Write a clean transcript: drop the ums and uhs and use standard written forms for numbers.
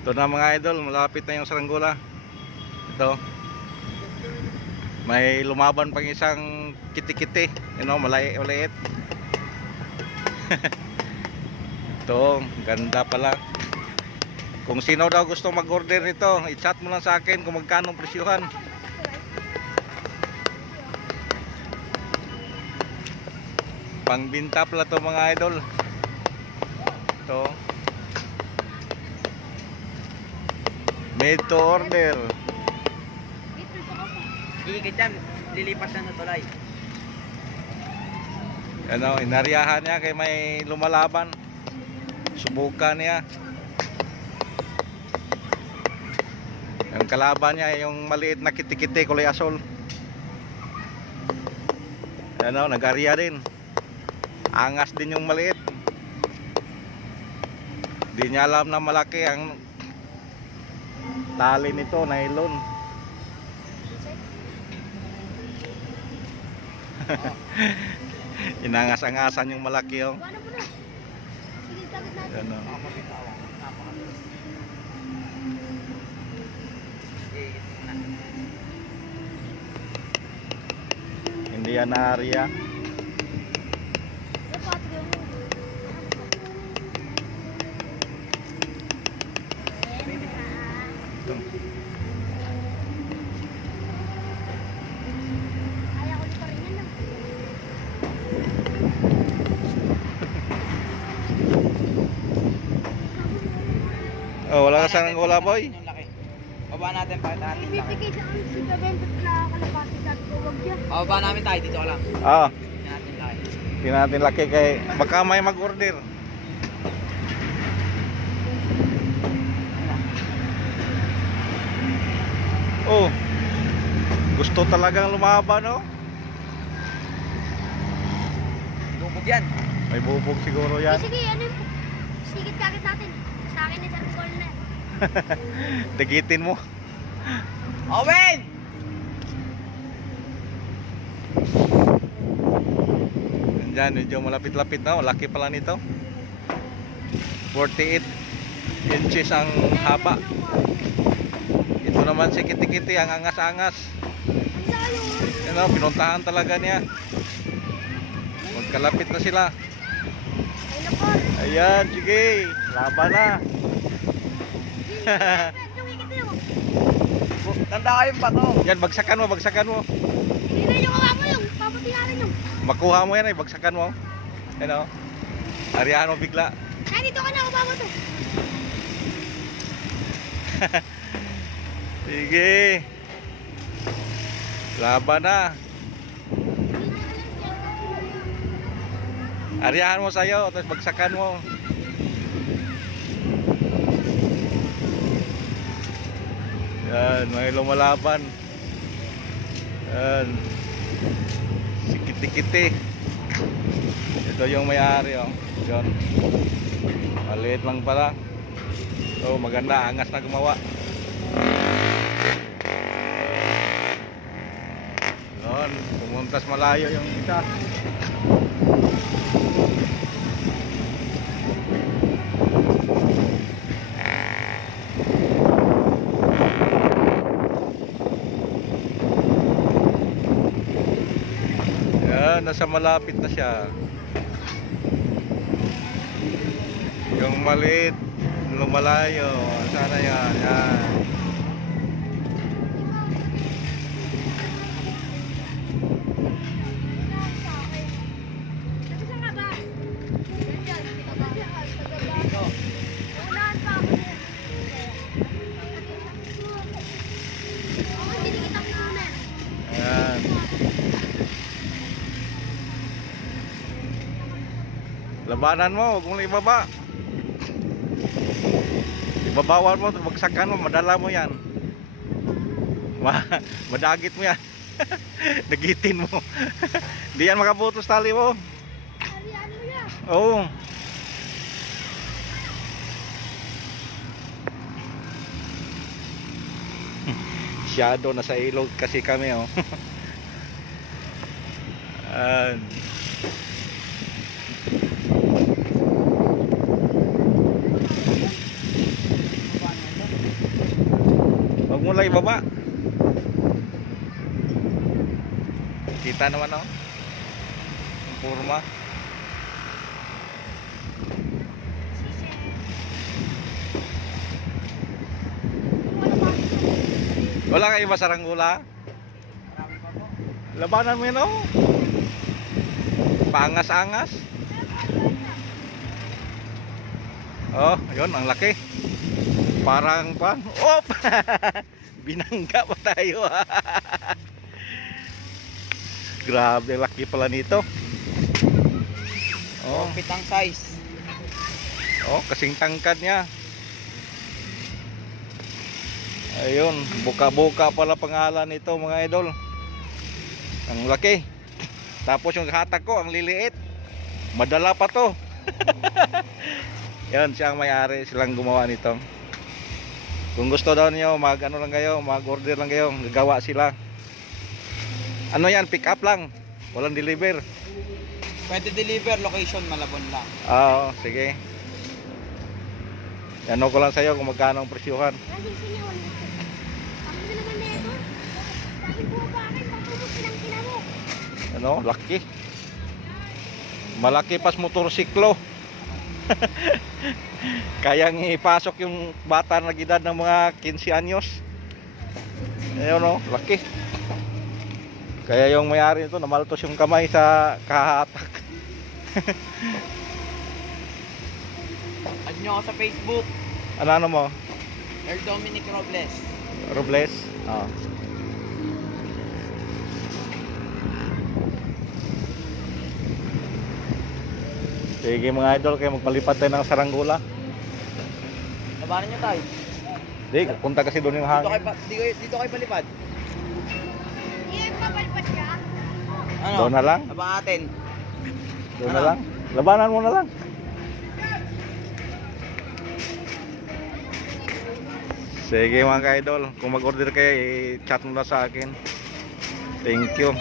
Ito na mga idol, malapit na yung saranggola. Ito. May lumaban pang isang kiti-kiti, maliit. Ito, ganda pala. Kung sino daw gusto mag-order nito, i-chat mo lang sa akin kung magkano presyuhan. Pangbinta pala to mga idol. Ito. Made to order. Iikit yan, lilipas na tulay. Inariyahan niya kay may lumalaban. Subukan niya. Ang kalaban niya yung maliit na kiti-kiti kulay asol. Nag-ariya din. Angas din yung maliit. Di niya alam na malaki ang tali nito, nylon. Inangas-angasan yung malaki oh. Yan oh. Hindi yan na-area. Oh, wala ka sanang wala boy. Baba natin pa natin. Ibibigay sa amin si Gabento na kalapati dati ko wag yan. Baba namin tayo dito lang. Ah, Tingnan natin laki. hindi natin laki kay baka may mag-order. Oh. Gusto talagang lumaban no? Bubog yan. May bubog siguro yan. Sige, ano yun? Sigit kagad natin. Sa akin na sa goal na. Dagitin mo. Owen! Nandyan, medyo malapit-lapit na. Laki pala nito. 48 inches ang haba. Ito naman si kiti-kiti, ang angas-angas. Ang layo. Pinuntahan talaga niya. Magkalapit na sila. Ay napor. Ayan, sige. Laban na. Yung ikit yun. Tanda kayong bato. Yan, bagsakan mo, bagsakan mo. Hindi na yung kawa mo yung. Paputi natin yung. Makuha mo yan, bagsakan mo. Ariyahan mo bigla. Ay, dito ka na. Kuha mo to. Sige. Laban na. Ariyahan mo sa'yo, tapos bagsakan mo. Yan, may lumalaban. Yan. Si kiti-kiti. Ito yung may-ari oh. Yan. Maliit lang pala. Oh, maganda, angas na gumawa. Yan, pumuntas malayo yung isa. Yan, nasa malapit na siya. Yung maliit, lumalayo. Sana yan. Yan. Nasaan ka ba? Yan dyan. Sa baba. Sa baba. Unahan pa ako dyan. Ako, hindi kita muna. Yan. Labanan mo, huwag mong ibaba. Ibabawan mo, bagsakan mo, madala mo yan. Madagit mo yan. Dagitin mo. Di yan makaputos tali mo. Halian mo yan. Oo. Shadow na sa ilog kasi kami oh. lang ibaba. Kita naman oh. Purma. Wala kayo masaranggola? Marami pa po. Labanan mo yun oh. Paangas-angas. Oh, yun, ang laki. Parang pan. Op! Binangga pa tayo. Grabe, laki pala nito. Oh, Pitang size. oh, kasing tangkad niya. Ayun, buka-buka pala pangalan nito mga idol. Ang laki. Tapos yung hatak ko, ang liliit. Madala pa to. Yan, siya ang may-ari, silang gumawa nito. Kung gusto daw niyo, mag-ano lang kayo, mag-order lang kayo, gagawa sila. Ano yan, pick up lang. Walang deliver. Pwede deliver, location Malabon lang. Oo, sige. Ano ko lang sa'yo kung magkano ang presyuhan. Laging siniwan mo. Ako na naman na ito. Dahil po ba akin, patubos silang kinamo. Ano, laki. Malaki pas motorsiklo. Kayang ipasok yung bata na edad ng mga 15 anyos. Ayun oh, laki. Kaya yung may-ari nito namaltos yung kamay sa kahatak. Add nyo ako sa Facebook. Ano mo? Earl Dominic Robles. Robles? Oo. Sige mga idol, kayo magpalipat tayo ng saranggola. Labanan nyo tayo. Di, punta kasi doon yung hangin. Dito kayo palipad. Hindi, papalipad ka. Ano? Doon na lang? Labang atin. Doon Ano? na lang? Labanan mo na lang. Sige mga ka-idol, kung mag-order kayo, i-chat mo na sa akin. Thank you.